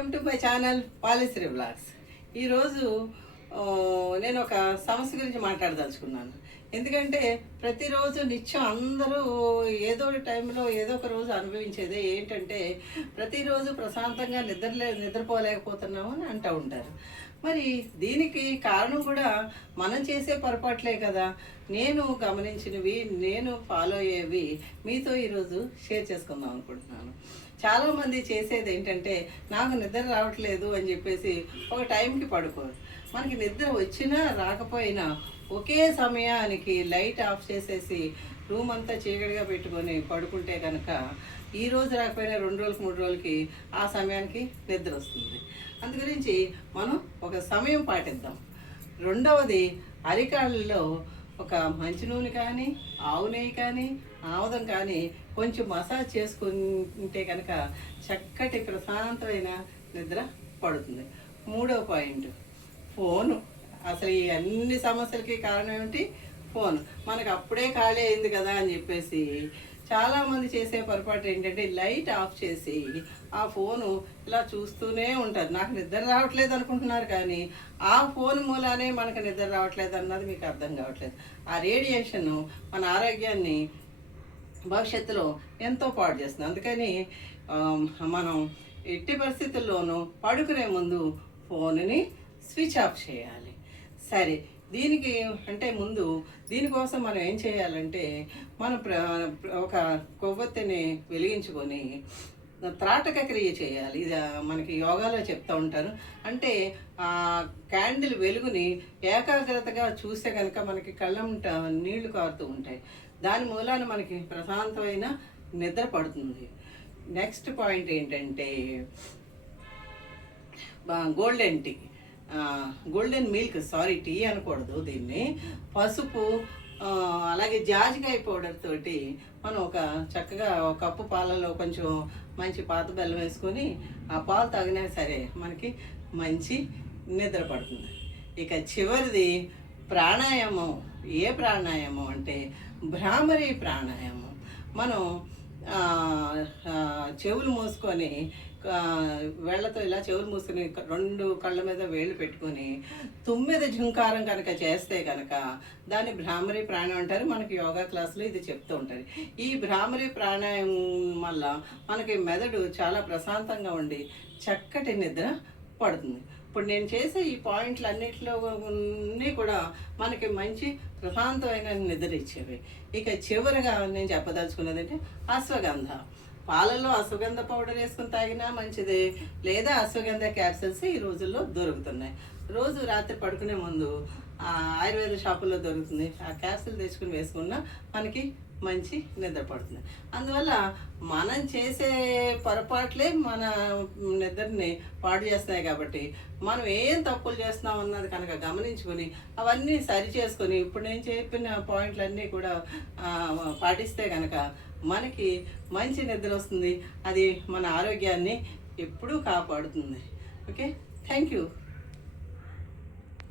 Welcome to my channel Palishri vlogs. ఈరోజు నేను ఒక సమస్య గురించి మాట్లాడదలుచుకున్నాను. ఎందుకంటే ప్రతిరోజు నిత్యం అందరూ ఏదో టైంలో ఏదో ఒక రోజు అనుభవించేదే ఏంటంటే ప్రతిరోజు ప్రశాంతంగా నిద్రపోలేకపోతున్నాము అని అంటూ ఉంటారు. మరి దీనికి కారణం కూడా మనం చేసే పొరపాట్లే కదా. నేను గమనించినవి, నేను ఫాలో అయ్యేవి మీతో ఈరోజు షేర్ చేసుకుందాం అనుకుంటున్నాను. చాలామంది చేసేది ఏంటంటే నాకు నిద్ర రావట్లేదు అని చెప్పేసి ఒక టైంకి పడుకోరు. మనకి నిద్ర వచ్చినా రాకపోయినా ఒకే సమయానికి లైట్ ఆఫ్ చేసేసి రూమ్ అంతా చీకటిగా పెట్టుకొని పడుకుంటే కనుక ఈ రోజు రాకపోయినా 2 రోజులకి 3 రోజులకి ఆ సమయానికి నిద్ర వస్తుంది. అందుగురించి మనం ఒక సమయం పాటిద్దాం. రెండవది, అరికాళ్ళలో ఒక మంచి నూనె కానీ, ఆవు నెయ్యి కానీ, ఆముదం కానీ కొంచెం మసాజ్ చేసుకుంటే కనుక చక్కటి ప్రశాంతమైన నిద్ర పడుతుంది. మూడవ పాయింట్, ఫోను. అసలు ఈ అన్ని సమస్యలకి కారణం ఏమిటి? ఫోన్. మనకు అప్పుడే ఖాళీ అయింది కదా అని చెప్పేసి చాలామంది చేసే పొరపాటు ఏంటంటే లైట్ ఆఫ్ చేసి ఆ ఫోను ఇలా చూస్తూనే ఉంటారు. నాకు నిద్ర రావట్లేదు అనుకుంటున్నారు, కానీ ఆ ఫోన్ మూలానే మనకు నిద్ర రావట్లేదు అన్నది మీకు అర్థం కావట్లేదు. ఆ రేడియేషన్ మన ఆరోగ్యాన్ని భవిష్యత్తులో ఎంతో పాడు చేస్తుంది. అందుకని మనం ఎట్టి పరిస్థితుల్లోనూ పడుకునే ముందు ఫోన్ని స్విచ్ ఆఫ్ చేయాలి. సరే, దీనికి అంటే ముందు దీనికోసం మనం ఏం చేయాలంటే మనం ఒక కొవ్వొత్తిని వెలిగించుకొని త్రాటక క్రియ చేయాలి. ఇది మనకి యోగాలో చెప్తూ ఉంటారు. అంటే క్యాండిల్ వెలుగుని ఏకాగ్రతగా చూస్తే కనుక మనకి కళ్ళంట నీళ్లు కారుతూ ఉంటాయి. దాని మూలాన మనకి ప్రశాంతమైన నిద్ర పడుతుంది. నెక్స్ట్ పాయింట్ ఏంటంటే golden tea, golden milk, tea అనకూడదు దీన్ని, పసుపు అలాగే జాజికాయ పౌడర్ తోటి మనం ఒక చక్కగా ఒక కప్పు పాలలో కొంచెం మంచి పాత బెల్లం వేసుకొని ఆ పాలు తాగినా సరే మనకి మంచి నిద్ర పడుతుంది. ఇక చివరిది ప్రాణాయామం. ఏ ప్రాణాయామం అంటే భ్రామరీ ప్రాణాయామం. మనం చెవులు మూసుకొని వేళ్లతో ఇలా చెవులు మూసుకొని 2 కళ్ళ మీద వేళ్ళు పెట్టుకొని 9 ఝుంకారం కనుక చేస్తే కనుక దాన్ని భ్రామరీ ప్రాణాయం అంటారు. మనకి యోగా క్లాసులో ఇది చెప్తూ ఉంటారు. ఈ భ్రామరీ ప్రాణాయం వల్ల మనకి మెదడు చాలా ప్రశాంతంగా ఉండి చక్కటి నిద్ర పడుతుంది. ఇప్పుడు నేను చేసే ఈ పాయింట్లు అన్నింటిలో కూడా మనకి మంచి ప్రశాంతమైన నిద్ర ఇచ్చేవి. ఇక చివరిగా నేను చెప్పదలుచుకున్నది అంటే అశ్వగంధ. పాలల్లో అశ్వగంధ పౌడర్ వేసుకుని తాగినా మంచిదే, లేదా అశ్వగంధ క్యాప్సిల్స్ ఈ రోజుల్లో దొరుకుతున్నాయి. రోజు రాత్రి పడుకునే ముందు ఆయుర్వేద షాపుల్లో దొరుకుతుంది. ఆ క్యాప్సిల్ తెచ్చుకుని వేసుకున్నా మనకి మంచి నిద్ర పడుతుంది. అందువల్ల మనం చేసే పొరపాట్లే మన నిద్రని పాడు చేస్తున్నాయి. కాబట్టి మనం ఏం తప్పులు చేస్తున్నాం అన్నది కనుక గమనించుకొని అవన్నీ సరి చేసుకొని ఇప్పుడు నేను చెప్పిన పాయింట్లన్నీ కూడా పాటిస్తే కనుక మనకి మంచి నిద్ర వస్తుంది. అది మన ఆరోగ్యాన్ని ఎప్పుడూ కాపాడుతుంది. Okay, thank you.